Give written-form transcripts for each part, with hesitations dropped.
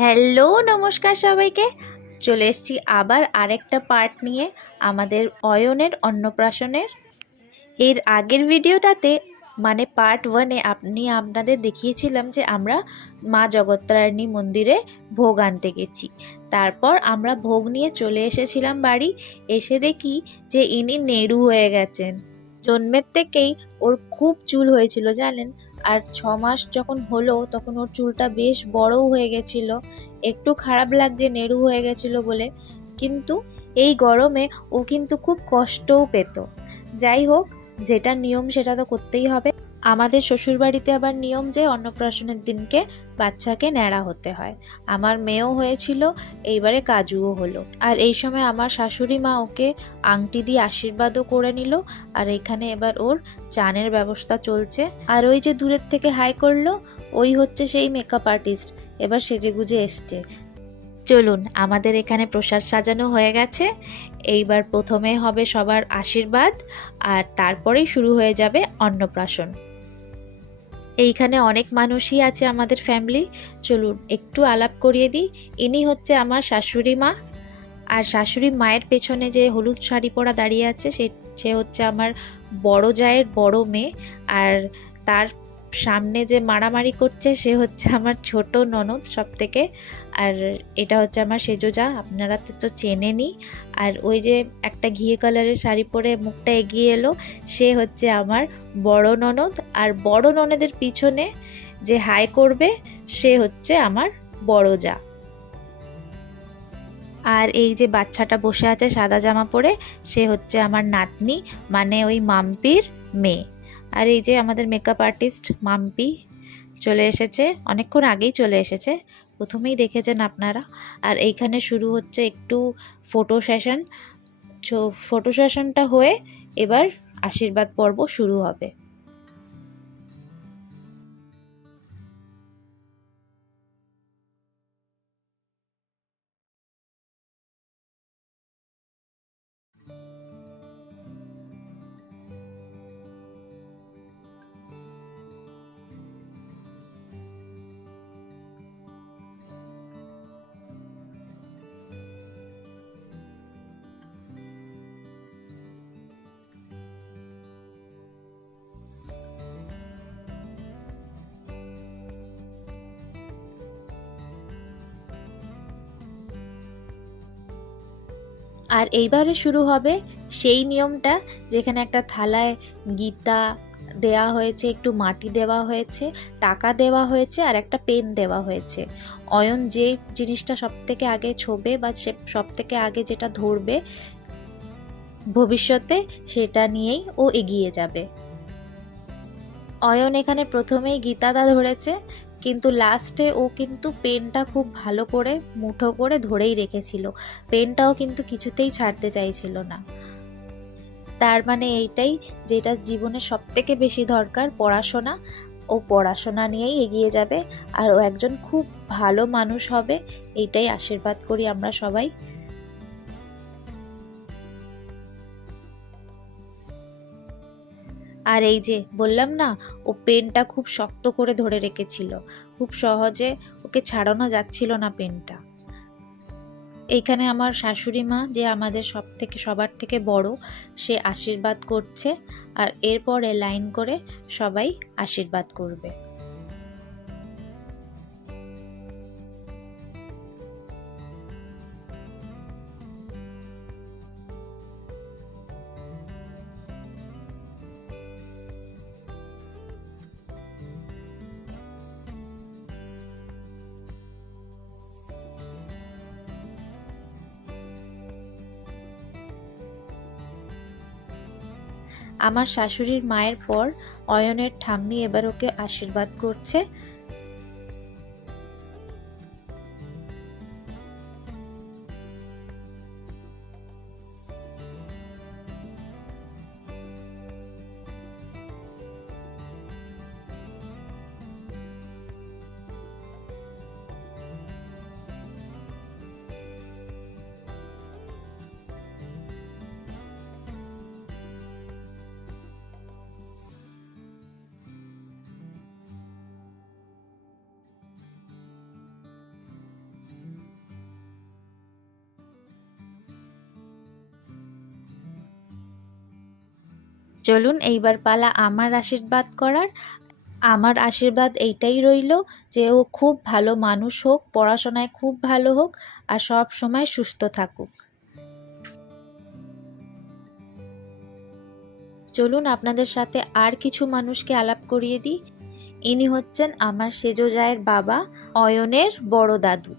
Hello, নমস্কার সবাইকে। চলে এসেছি আবার আরেকটা পার্ট নিয়ে আমাদের অয়নের অন্নপ্রাশনের। এর আগের ভিডিওটাতে মানে পার্ট 1-এ আপনাদের দেখিয়েছিলাম যে আমরা মা জগত্তারিণী মন্দিরে ভোগ আনতে গেছি। তারপর আমরা ভোগ নিয়ে চলে এসেছিলাম বাড়ি। এসে দেখি যে ইনি নেড়ু হয়ে গেছেন। জন্মের থেকেই ওর খুব চুল হয়েছিল জানেন, আর 6 মাস যখন হলো তখন ওর চুলটা বেশ বড়ও হয়ে গেছিল। একটু খারাপ লাগছে নেড়ু হয়ে গেছিল বলে, কিন্তু এই গরমে ও কিন্তু খুব কষ্টও পেত। যাই হোক, যেটা নিয়ম সেটা তো করতেই হবে। আমাদের শ্বশুরবাড়িতে আবার নিয়ম যে অন্নপ্রাশনের দিনকে বাচ্চাকে ন্যাড়া হতে হয়। আমার মেয়েও হয়েছিল, এইবারে কাজুও হলো। আর এই সময় আমার শাশুড়ি মা ওকে আংটি দিয়ে আশীর্বাদও করে নিল। আর এখানে এবার ওর চানের ব্যবস্থা চলছে। আর ওই যে দূরের থেকে হাই করলো, ওই হচ্ছে সেই মেকআপ আর্টিস্ট, এবার সেজেগুজে এসছে। চলুন, আমাদের এখানে প্রসাদ সাজানো হয়ে গেছে। এইবার প্রথমে হবে সবার আশীর্বাদ, আর তারপরেই শুরু হয়ে যাবে অন্নপ্রাশন। এইখানে অনেক মানুষই আছে আমাদের ফ্যামিলি। চলুন একটু আলাপ করিয়ে দিই। ইনি হচ্ছে আমার শাশুড়ি মা, আর শাশুড়ি মায়ের পেছনে যে হলুদ শাড়ি পরা দাঁড়িয়ে আছে সে হচ্ছে আমার বড় জায়ের বড় মেয়ে। আর তার সামনে যে মারামারি করছে সে হচ্ছে আমার ছোট ননদ সব থেকে। আর এটা হচ্ছে আমার সেজো যা, আপনারা তো চেনেনই। আর ওই যে একটা ঘিয়ে কালারের শাড়ি পরে মুখটা এগিয়ে এলো, সে হচ্ছে আমার বড় ননদ। আর বড় ননদের পিছনে যে হাই করবে সে হচ্ছে আমার বড় যা। আর এই যে বাচ্চাটা বসে আছে সাদা জামা পরে, সে হচ্ছে আমার নাতনি, মানে ওই মাম্পির মেয়ে। আর এই যে আমাদের মেকআপ আর্টিস্ট মাম্পি চলে এসেছে, অনেকক্ষণ আগেই চলে এসেছে, প্রথমেই দেখেছেন আপনারা। আর এইখানে শুরু হচ্ছে একটু ফটো সেশন। ফটো সেশনটা হয়ে এবার আশীর্বাদ পর্ব শুরু হবে। আর এইবারে শুরু হবে সেই নিয়মটা, যেখানে একটা থালায় গীতা দেওয়া হয়েছে, একটু মাটি দেওয়া হয়েছে, টাকা দেওয়া হয়েছে, আর একটা পেন দেওয়া হয়েছে। অয়ন যে জিনিসটা সব থেকে আগে ছোবে বা সে সব থেকে আগে যেটা ধরবে ভবিষ্যতে, সেটা নিয়েই ও এগিয়ে যাবে। অয়ন এখানে প্রথমেই গীতাদা ধরেছে, কিন্তু লাস্টে ও কিন্তু পেনটা খুব ভালো করে মুঠো করে ধরেই রেখেছিল। পেনটাও কিন্তু কিছুতেই ছাড়তে চাইছিল না। তার মানে এইটাই, যেটা জীবনের সব থেকে বেশি দরকার, পড়াশোনা। ও পড়াশোনা নিয়েই এগিয়ে যাবে, আর ও একজন খুব ভালো মানুষ হবে, এইটাই আশীর্বাদ করি আমরা সবাই। আর এই যে বললাম না, ও পেনটা খুব শক্ত করে ধরে রেখেছিল, খুব সহজে ওকে ছাড়ানো যাচ্ছিল না পেনটা। এইখানে আমার শাশুড়ি মা, যে আমাদের সবার থেকে বড়, সে আশীর্বাদ করছে। আর এরপরে লাইন করে সবাই আশীর্বাদ করবে। আমার শাশুড়ির মায়ের পর অয়নের ঠাম্মি এবার ওকে আশীর্বাদ করছে। চলুন এইবার পালা আমার আশীর্বাদ করার। আমার আশীর্বাদ এইটাই রইল যে ও খুব ভালো মানুষ হোক, পড়াশোনায় খুব ভালো হোক আর সব সময় সুস্থ থাকুক। চলুন আপনাদের সাথে আর কিছু মানুষকে আলাপ করিয়ে দিই। ইনি হচ্ছেন আমার সেজো জায়ের বাবা, অয়নের বড় দাদু।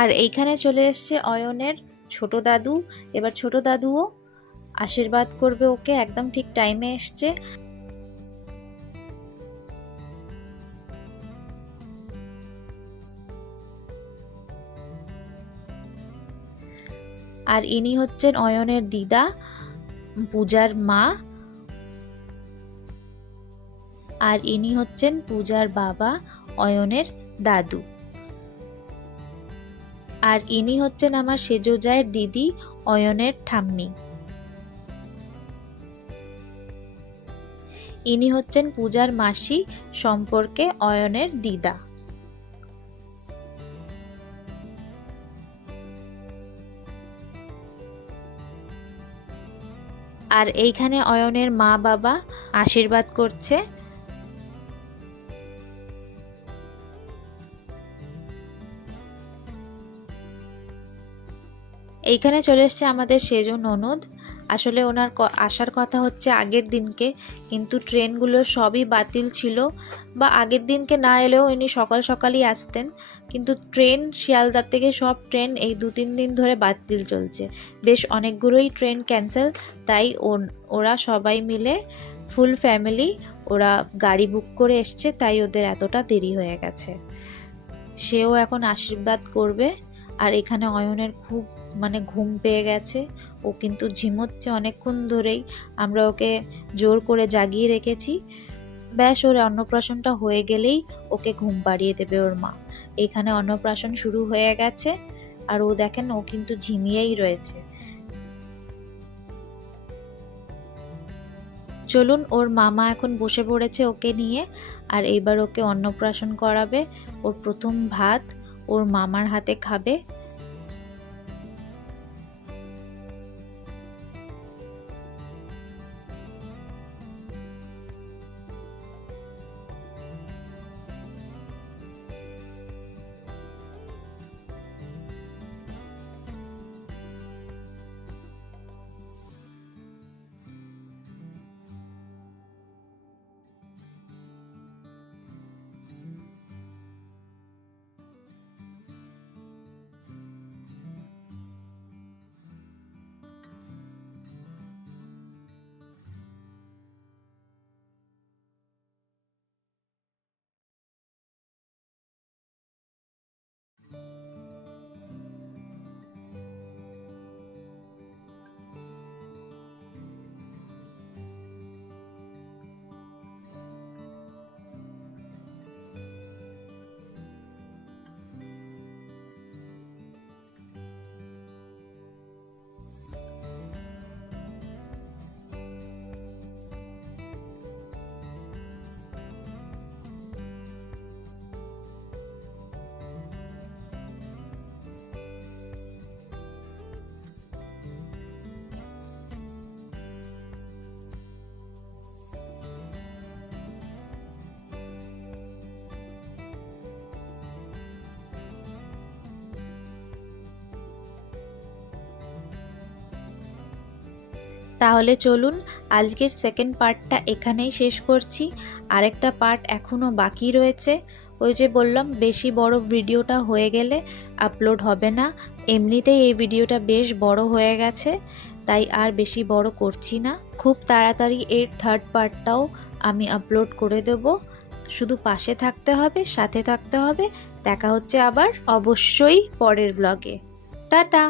আর এইখানে চলে এসছে অয়নের ছোট দাদু। এবার ছোট দাদুও আশীর্বাদ করবে ওকে, একদম ঠিক টাইমে এসছে। আর ইনি হচ্ছেন অয়নের দিদা, পূজার মা। আর ইনি হচ্ছেন পূজার বাবা, অয়নের দাদু। আর ইনি হচ্ছেন আমার সেজো জায়ের দিদি, অয়নের ঠাম্মি। ইনি হচ্ছেন পূজার মাসি, সম্পর্কে অয়নের দিদা। আর এইখানে অয়নের মা বাবা আশীর্বাদ করছে। এইখানে চলে এসছে আমাদের সেজো ননদ। আসলে ওনার আসার কথা হচ্ছে আগের দিনকে, কিন্তু ট্রেনগুলো সবই বাতিল ছিল, বা আগের দিনকে না এলেও উনি সকাল সকালই আসতেন, কিন্তু ট্রেন শিয়ালদার থেকে সব ট্রেন এই 2-3 দিন ধরে বাতিল চলছে, বেশ অনেকগুলোই ট্রেন ক্যান্সেল। তাই ওরা সবাই মিলে ফুল ফ্যামিলি ওরা গাড়ি বুক করে এসছে, তাই ওদের এতটা দেরি হয়ে গেছে। সেও এখন আশীর্বাদ করবে। আর এখানে অয়নের খুব ঘুম পেয়ে গেছে, ও কিন্তু ঝিমোচ্ছে অনেকক্ষণ ধরেই, আমরা ওকে জোর করে জাগিয়ে রেখেছি। ব্যাস ওর অন্নপ্রাশনটা হয়ে গেলেই ওকে ঘুম পাড়িয়ে দেবে ওর মা। এখানে অন্নপ্রাশন শুরু হয়ে গেছে আর ও দেখেন ও কিন্তু ঝিমিয়েই রয়েছে। চলুন ওর মামা এখন বসে পড়েছে ওকে নিয়ে, আর এইবার ওকে অন্নপ্রাশন করাবে। ওর প্রথম ভাত ওর মামার হাতে খাবে। তাহলে চলুন আজকের সেকেন্ড পার্টটা এখানেই শেষ করছি। আরেকটা পার্ট এখনও বাকি রয়েছে। ওই যে বললাম বেশি বড় ভিডিওটা হয়ে গেলে আপলোড হবে না। এমনিতেই এই ভিডিওটা বেশ বড় হয়ে গেছে, তাই আর বেশি বড় করছি না। খুব তাড়াতাড়ি এর থার্ড পার্টটাও আমি আপলোড করে দেব। শুধু পাশে থাকতে হবে, সাথে থাকতে হবে। দেখা হচ্ছে আবার অবশ্যই পরের ব্লগে। টাটা।